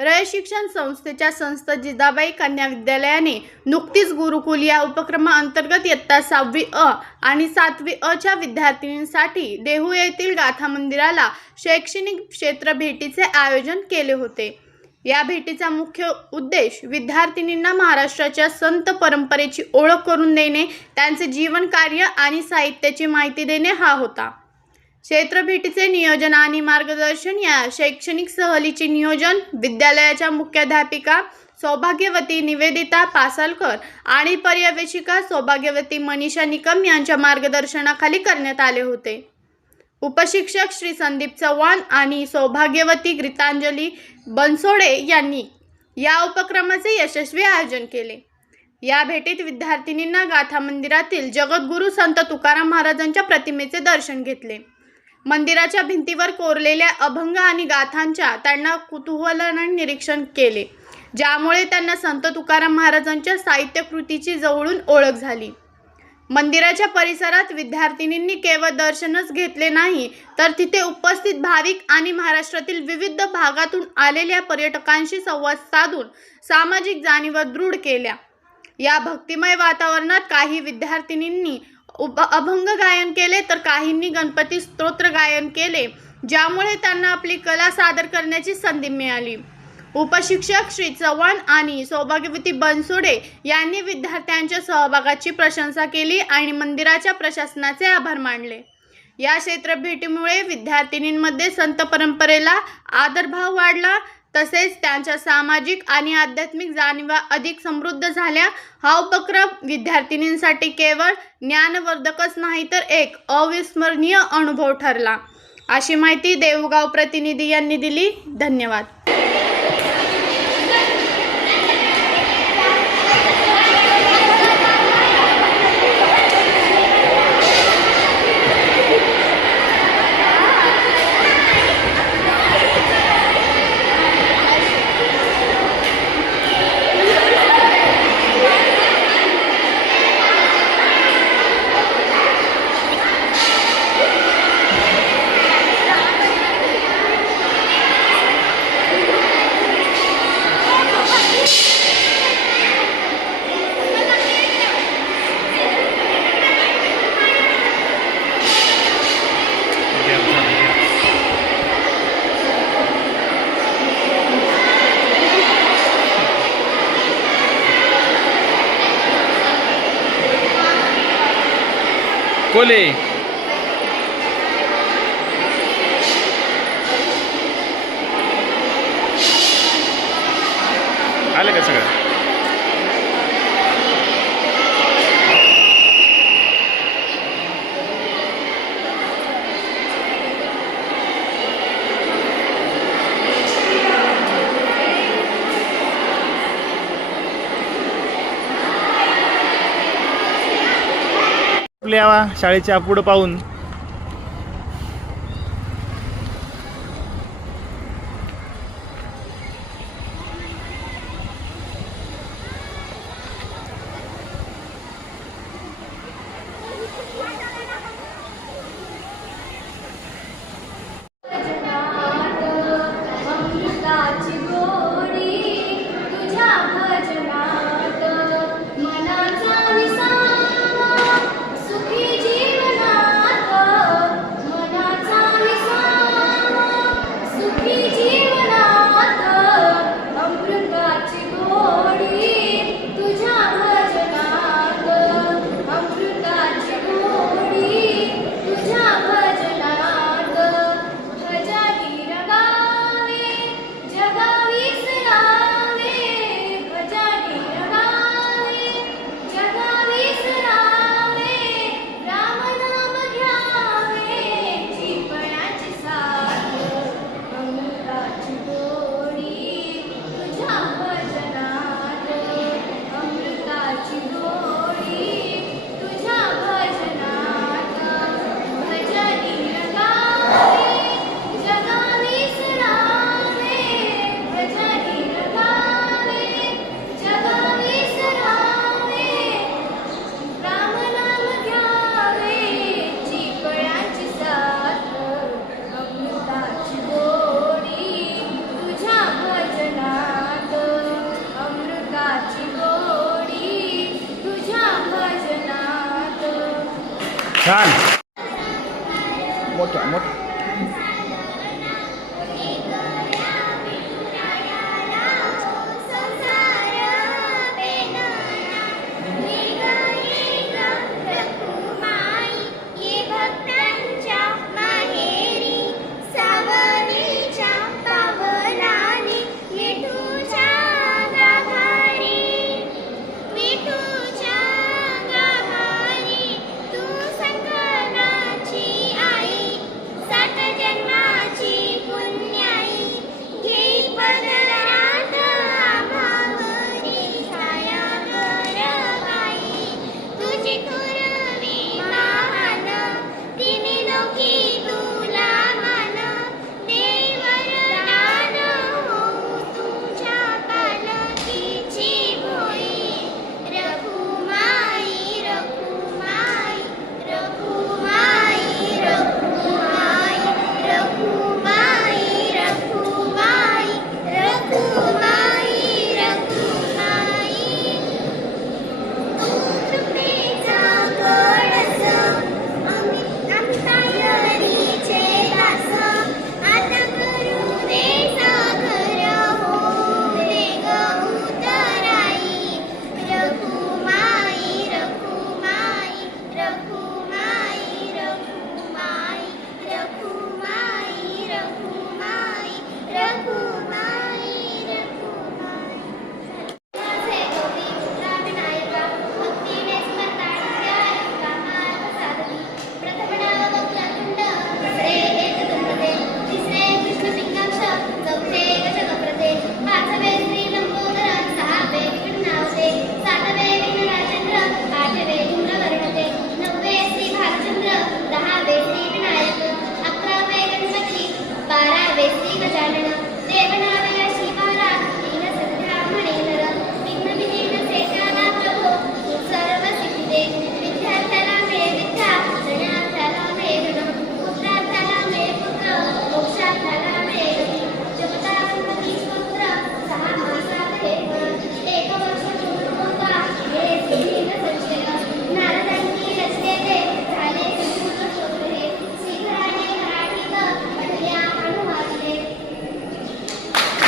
रय शिक्षण संस्थेच्या संस्था जिजाबाई कन्या विद्यालयाने नुकतीच गुरुकुल या उपक्रमाअंतर्गत इयत्ता सहावी अ आणि सातवी अ च्या विद्यार्थिनींसाठी देहू येथील गाथा मंदिराला शैक्षणिक क्षेत्र भेटीचे आयोजन केले होते. या भेटीचा मुख्य उद्देश विद्यार्थिनींना महाराष्ट्राच्या संत परंपरेची ओळख करून देणे त्यांचे जीवनकार्य आणि साहित्याची माहिती देणे हा होता. क्षेत्रभेटीचे नियोजन आणि मार्गदर्शन या शैक्षणिक सहलीचे नियोजन विद्यालयाच्या मुख्याध्यापिका सौभाग्यवती निवेदिता पासलकर आणि पर्यवेक्षिका सौभाग्यवती मनीषा निकम यांच्या मार्गदर्शनाखाली करण्यात आले होते. उपशिक्षक श्री संदीप चव्हाण आणि सौभाग्यवती गीतांजली बनसोडे यांनी या उपक्रमाचे यशस्वी आयोजन केले. या भेटीत विद्यार्थिनींना गाथा मंदिरातील जगद्गुरू संत तुकाराम महाराजांच्या प्रतिमेचे दर्शन घेतले. मंदिराच्या भिंतीवर कोरलेल्या अभंग आणि गाथांच्या त्यांना कुतूहलाने निरीक्षण केले ज्यामुळे त्यांना संत तुकाराम महाराजांच्या साहित्यकृतीची जवळून ओळख झाली. मंदिराच्या परिसरात विद्यार्थिनींनी केवळ दर्शनच घेतले नाही तर तिथे उपस्थित भाविक आणि महाराष्ट्रातील विविध भागातून आलेल्या पर्यटकांशी संवाद साधून सामाजिक जाणीवा दृढ केल्या. या भक्तिमय वातावरणात काही विद्यार्थिनींनी उप अभंग गायन केले तर काहींनी गणपती स्तोत्र गायन केले ज्यामुळे त्यांना आपली कला सादर करण्याची संधी मिळाली. उपशिक्षक श्री चव्हाण आणि सौभाग्यवती बनसोडे यांनी विद्यार्थ्यांच्या सहभागाची प्रशंसा केली आणि मंदिराच्या प्रशासनाचे आभार मानले. या क्षेत्र भेटीमुळे विद्यार्थिनींमध्ये संत परंपरेला आदरभाव वाढला तसेच त्यांच्या सामाजिक आणि आध्यात्मिक जाणीवा अधिक समृद्ध झाल्या. हा उपक्रम विद्यार्थिनींसाठी केवळ ज्ञानवर्धकच नाही तर एक अविस्मरणीय अनुभव ठरला. अशी माहिती देवगाव प्रतिनिधी यांनी दिली. धन्यवाद. कोले आलं का सगळं? आपल्या शाळेच्या पुढं पाहून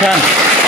Done.